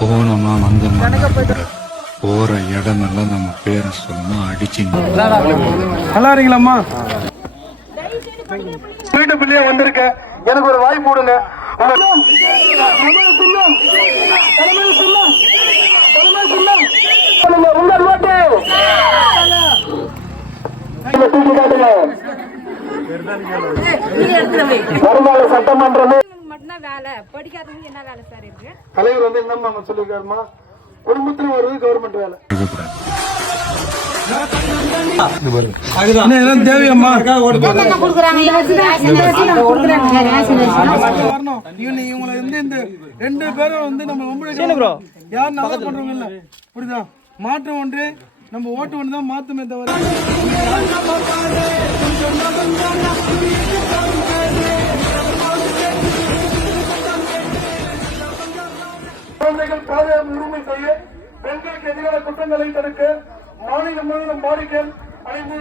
போனோமா வந்தோமா போற இடமெல்லாம் நம்ம பேரை சொல்லணும் அடிச்சு. நல்லா இருக்கீங்களாம்மா? வீட்டு பிள்ளைய வந்திருக்க, எனக்கு ஒரு வாய்ப்பு கொடுங்க. உங்கள் ஓட்டு வருங்கால சட்டமன்றமே தலைவர் வந்து என்ன சொல்லிருக்காருமா, குடும்பத்துல வருவது கவர்மெண்ட் வேலை தேவையம்மா. இவங்களை வந்து இந்த 2 பேரும் வந்து நம்ம யார் நல்லா பண்றவங்க இல்ல, புரியுதா? மாற்றம் ஒன்று, நம்ம ஓட்டு ஒன்று தான் மாத்துமே தவிர குழந்தைகள் பாதுகாப்பு உரிமை செய்ய, பெண்களுக்கு எதிரான குற்றங்களை தடுக்க மாநிலம் முழுவதும் பாடிக்கைகள் அடைந்து